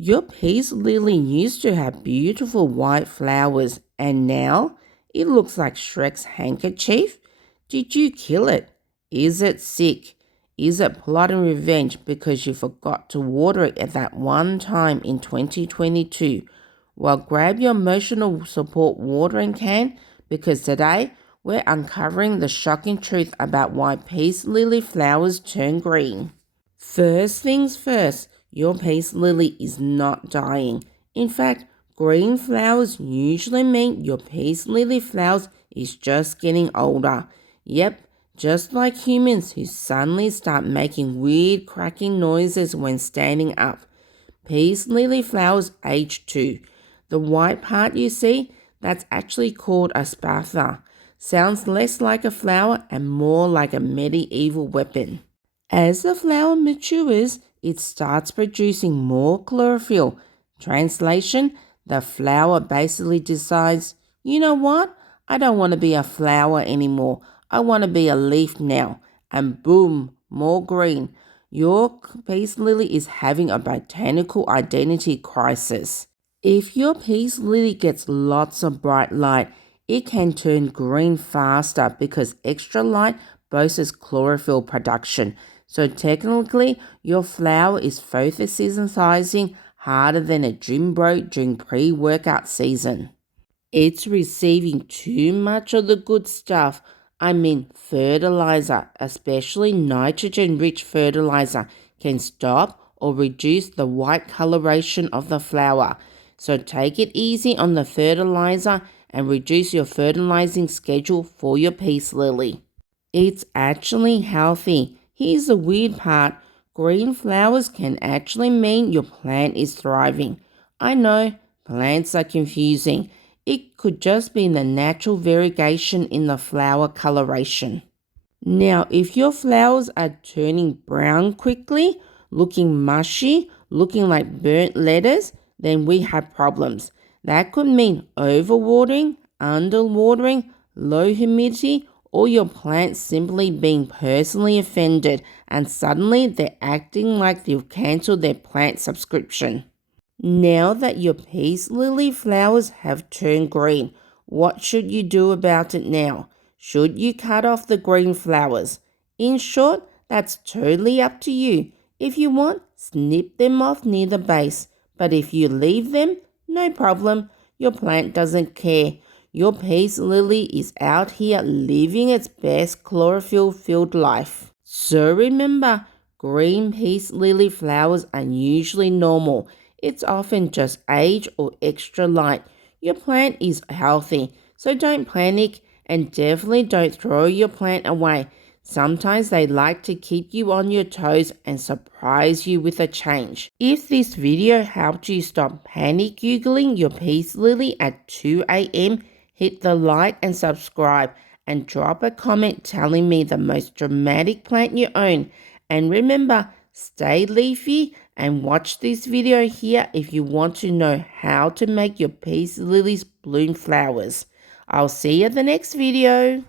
Your peace lily used to have beautiful white flowers and now it looks like Shrek's handkerchief. Did you kill it? Is it sick? Is it plotting revenge because you forgot to water it at that one time in 2022? Well, grab your emotional support watering can because today we're uncovering the shocking truth about why peace lily flowers turn green. First things first, your peace lily is not dying. In fact, green flowers usually mean your peace lily flowers is just getting older. Yep, just like humans who suddenly start making weird cracking noises when standing up. Peace lily flowers age too. The white part you see, that's actually called a spatha. Sounds less like a flower and more like a medieval weapon. As the flower matures, it starts producing more chlorophyll. Translation, the flower basically decides, you know what? I don't want to be a flower anymore. I want to be a leaf now. And boom, more green. Your peace lily is having a botanical identity crisis. If your peace lily gets lots of bright light, it can turn green faster because extra light boosts chlorophyll production. So technically, your flower is photosynthesizing harder than a gym bro during pre-workout season. It's receiving too much of the good stuff. I mean, fertilizer, especially nitrogen-rich fertilizer, can stop or reduce the white coloration of the flower. So take it easy on the fertilizer and reduce your fertilizing schedule for your peace lily. It's actually healthy. Here's the weird part. Green flowers can actually mean your plant is thriving. I know, plants are confusing. It could just be the natural variegation in the flower coloration. Now, if your flowers are turning brown quickly, looking mushy, looking like burnt letters, then we have problems. That could mean overwatering, underwatering, low humidity, or your plant simply being personally offended and suddenly they're acting like they've cancelled their plant subscription. Now that your peace lily flowers have turned green, what should you do about it now? Should you cut off the green flowers? In short, that's totally up to you. If you want, snip them off near the base. But if you leave them, no problem. Your plant doesn't care. Your peace lily is out here living its best chlorophyll-filled life. So remember, green peace lily flowers are usually normal. It's often just age or extra light. Your plant is healthy, so don't panic and definitely don't throw your plant away. Sometimes they like to keep you on your toes and surprise you with a change. If this video helped you stop panic googling your peace lily at 2 a.m., hit the like and subscribe and drop a comment telling me the most dramatic plant you own. And remember, stay leafy and watch this video here if you want to know how to make your peace lilies bloom flowers. I'll see you in the next video.